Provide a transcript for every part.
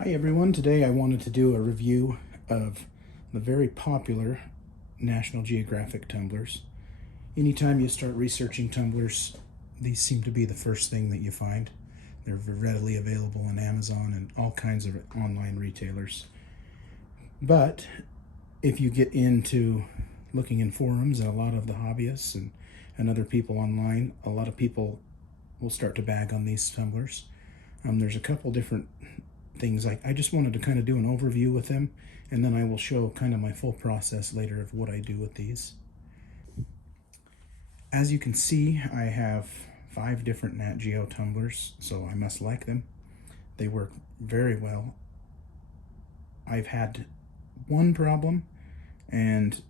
Hi everyone, today I wanted to do a review of the very popular National Geographic tumblers. Anytime you start researching tumblers, these seem to be the first thing that you find. They're readily available on Amazon and all kinds of online retailers. But if you get into looking in forums and a lot of the hobbyists and other people online, a lot of people will start to bag on these tumblers. There's a couple different things. I just wanted to kind of do an overview with them, and then I will show kind of my full process later of what I do with these. As you can see, I have 5 different Nat Geo tumblers, so I must like them. They work very well. I've had one problem, and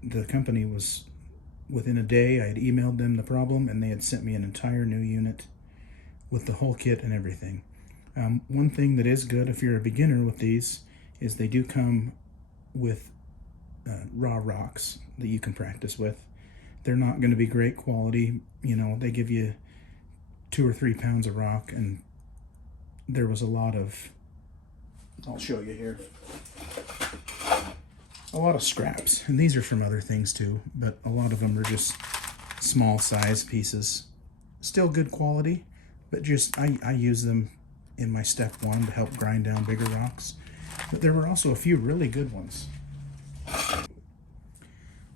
the company was, within a day, I had emailed them the problem, and they had sent me an entire new unit with the whole kit and everything. One thing that is good if you're a beginner with these is they do come with raw rocks that you can practice with. They're not going to be great quality. You know, they give you 2 or 3 pounds of rock, and there was a lot of, I'll show you here, a lot of scraps. And these are from other things too, but a lot of them are just small size pieces. Still good quality, but just I use them in my step 1 to help grind down bigger rocks. But there were also a few really good ones.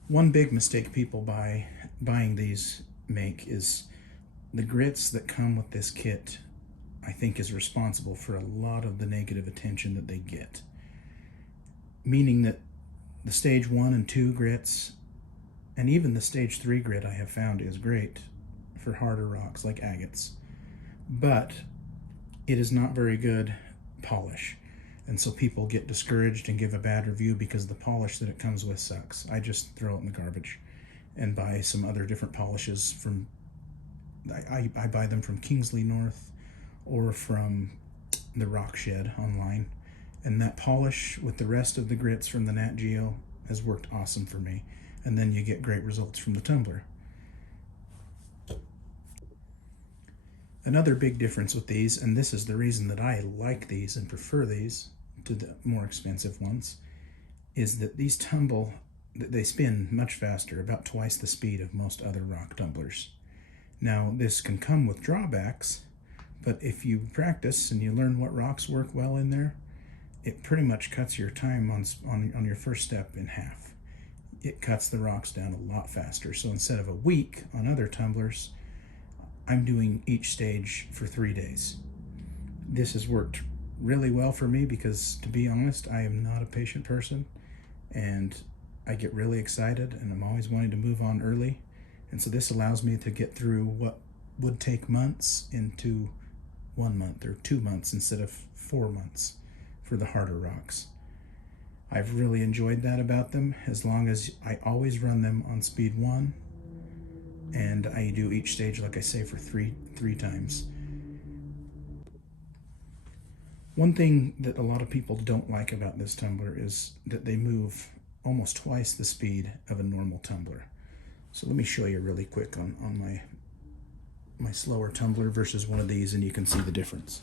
One big mistake people buying these make is the grits that come with this kit, I think, is responsible for a lot of the negative attention that they get. Meaning that the stage 1 and 2 grits, and even the stage 3 grit I have found is great for harder rocks like agates. But it is not very good polish, and so people get discouraged and give a bad review because the polish that it comes with sucks. I just throw it in the garbage and buy some other different polishes from, I buy them from Kingsley North or from the Rock Shed online, and that polish with the rest of the grits from the Nat Geo has worked awesome for me, and then you get great results from the Tumbler. Another big difference with these, and this is the reason that I like these and prefer these to the more expensive ones, is that these they spin much faster, about twice the speed of most other rock tumblers. Now, this can come with drawbacks, but if you practice and you learn what rocks work well in there, it pretty much cuts your time on your first step in half. It cuts the rocks down a lot faster. So instead of a week on other tumblers, I'm doing each stage for 3 days. This has worked really well for me because, to be honest, I am not a patient person, and I get really excited, and I'm always wanting to move on early. And so this allows me to get through what would take months into 1 month or 2 months instead of 4 months for the harder rocks. I've really enjoyed that about them, as long as I always run them on speed 1, and I do each stage, like I say, for three times. One thing that a lot of people don't like about this tumbler is that they move almost twice the speed of a normal tumbler. So let me show you really quick on my slower tumbler versus one of these, and you can see the difference.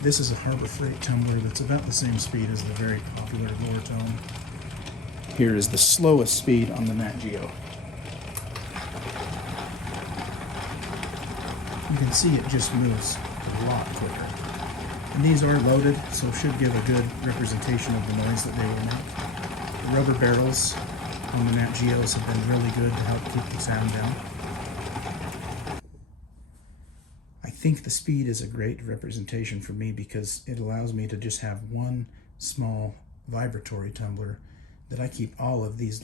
This is a Harbor Freight tumbler that's about the same speed as the very popular lower tone. Here is the slowest speed on the Nat Geo. You can see it just moves a lot quicker. And these are loaded, so should give a good representation of the noise that they will make. The rubber barrels on the Nat Geos have been really good to help keep the sound down. I think the speed is a great representation for me because it allows me to just have one small vibratory tumbler that I keep all of these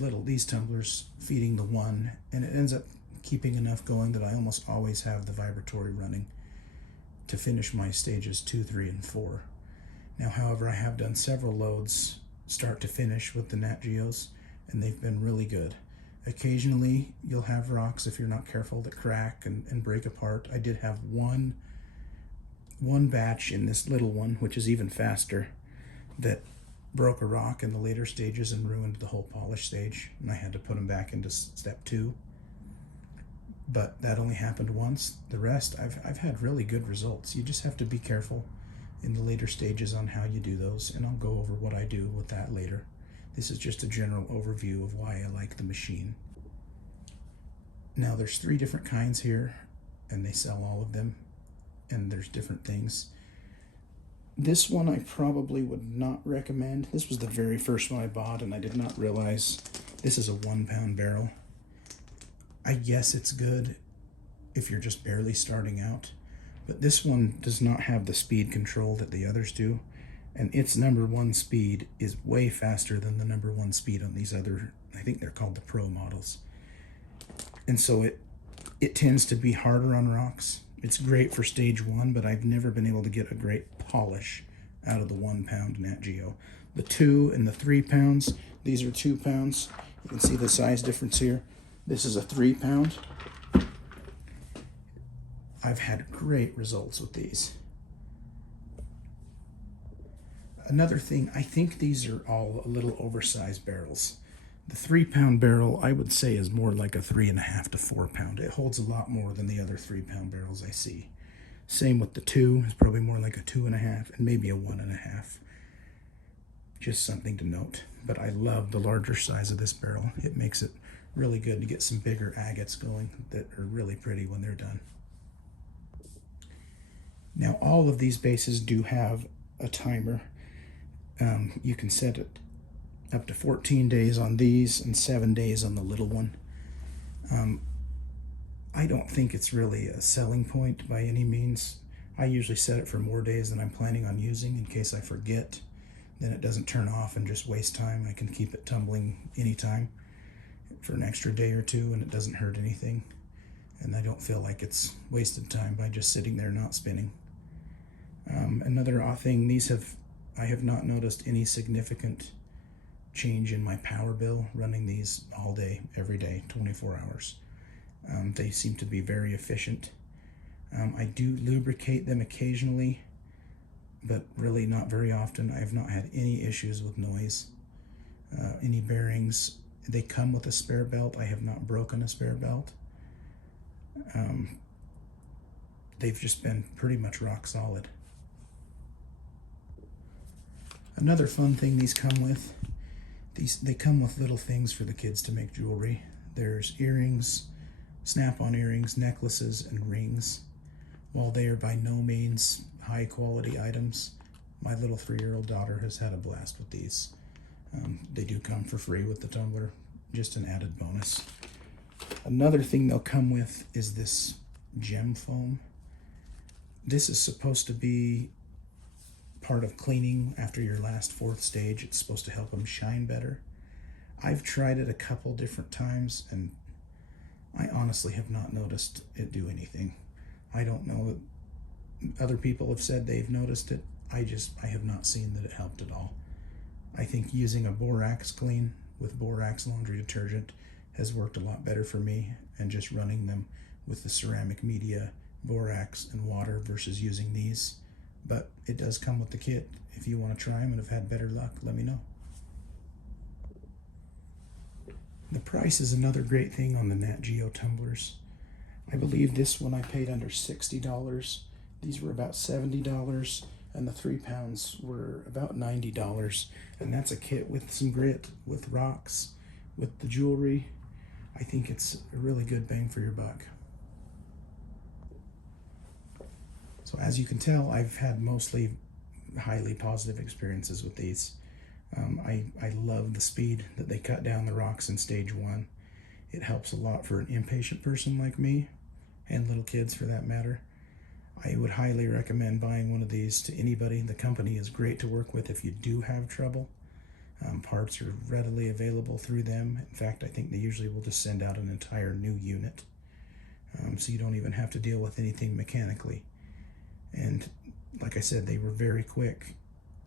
tumblers feeding the one, and it ends up keeping enough going that I almost always have the vibratory running to finish my stages 2, 3, and 4. Now, however, I have done several loads start to finish with the Nat Geos, and they've been really good. Occasionally, you'll have rocks, if you're not careful, that crack and break apart. I did have one batch in this little one, which is even faster, that broke a rock in the later stages and ruined the whole polish stage, and I had to put them back into step 2. but that only happened once. The rest, I've had really good results. You just have to be careful in the later stages on how you do those, and I'll go over what I do with that later. This is just a general overview of why I like the machine. Now there's 3 different kinds here, and they sell all of them, and there's different things. This one I probably would not recommend. This was the very first one I bought, and I did not realize this is a 1-pound barrel. I guess it's good if you're just barely starting out, but this one does not have the speed control that the others do, and its number 1 speed is way faster than the number 1 speed on these other, I think they're called the Pro models. And so it tends to be harder on rocks. It's great for stage 1, but I've never been able to get a great polish out of the 1-pound Nat Geo. The 2 and the 3 pounds, these are 2 pounds. You can see the size difference here. This is a 3-pound. I've had great results with these. Another thing, I think these are all a little oversized barrels. The 3-pound barrel, I would say, is more like a 3.5 to 4 pound. It holds a lot more than the other 3-pound barrels I see. Same with the 2, it's probably more like a 2.5 and maybe a 1.5. Just something to note. But I love the larger size of this barrel. It makes it really good to get some bigger agates going that are really pretty when they're done. Now all of these bases do have a timer. You can set it up to 14 days on these and 7 days on the little one. I don't think it's really a selling point by any means. I usually set it for more days than I'm planning on using in case I forget. Then it doesn't turn off and just waste time. I can keep it tumbling anytime for an extra day or 2 and it doesn't hurt anything. And I don't feel like it's wasted time by just sitting there not spinning. Another odd thing, I have not noticed any significant change in my power bill running these all day, every day, 24 hours. They seem to be very efficient. I do lubricate them occasionally, but really not very often. I have not had any issues with noise. Any bearings, they come with a spare belt. I have not broken a spare belt. They've just been pretty much rock solid. Another fun thing these come with, they come with little things for the kids to make jewelry. There's earrings, snap-on earrings, necklaces, and rings. While they are by no means high-quality items, my little 3-year-old daughter has had a blast with these. They do come for free with the tumbler, just an added bonus. Another thing they'll come with is this gem foam. This is supposed to be part of cleaning after your last 4th stage. It's supposed to help them shine better. I've tried it a couple different times and I honestly have not noticed it do anything. I don't know that other people have said they've noticed it. I have not seen that it helped at all. I think using a borax clean with borax laundry detergent has worked a lot better for me, and just running them with the ceramic media, borax, and water versus using these. But it does come with the kit. If you want to try them and have had better luck, let me know. The price is another great thing on the Nat Geo tumblers. I believe this one I paid under $60. These were about $70, and the 3 pounds were about $90. And that's a kit with some grit, with rocks, with the jewelry. I think it's a really good bang for your buck. So as you can tell, I've had mostly highly positive experiences with these. I love the speed that they cut down the rocks in stage 1. It helps a lot for an impatient person like me, and little kids for that matter. I would highly recommend buying one of these to anybody. The company is great to work with if you do have trouble. Parts are readily available through them. In fact, I think they usually will just send out an entire new unit. So you don't even have to deal with anything mechanically. And like I said, they were very quick,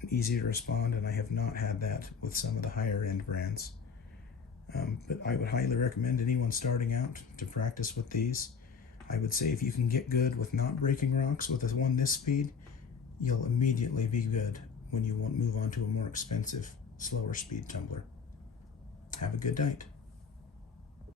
easy to respond, and I have not had that with some of the higher end brands. But I would highly recommend anyone starting out to practice with these. I would say if you can get good with not breaking rocks with one this speed, you'll immediately be good when you move on to a more expensive, slower speed tumbler. Have a good night.